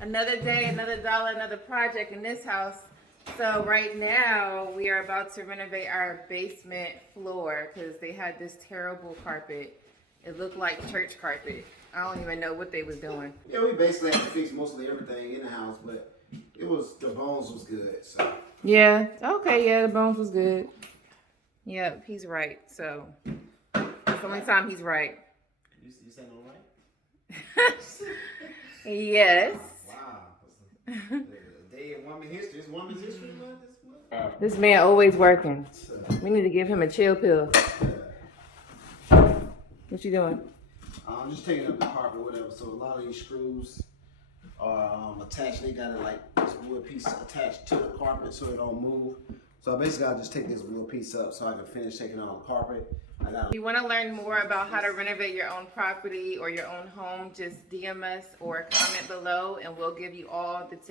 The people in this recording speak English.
Another day, another dollar, another project in this house. So right now we are about to renovate our basement floor because they had this terrible carpet. It looked like church carpet. I don't even know what they was doing. Yeah, we basically had to fix mostly everything in the house, but the bones was good. So Yeah. Okay. Yeah, the bones was good. Yep, he's right. So that's the only time he's right. you saying all right? Yes. Wow. The day in women's history. It's women's history month this month. This man always working. We need to give him a chill pill. What you doing? I'm just taking up the carpet, whatever. So a lot of these screws are attached. They got it like this wood piece attached to the carpet so it don't move. So basically, I'll just take this wood piece up so I can finish taking out the carpet. If you want to learn more about how to renovate your own property or your own home, just DM us or comment below and we'll give you all the tips.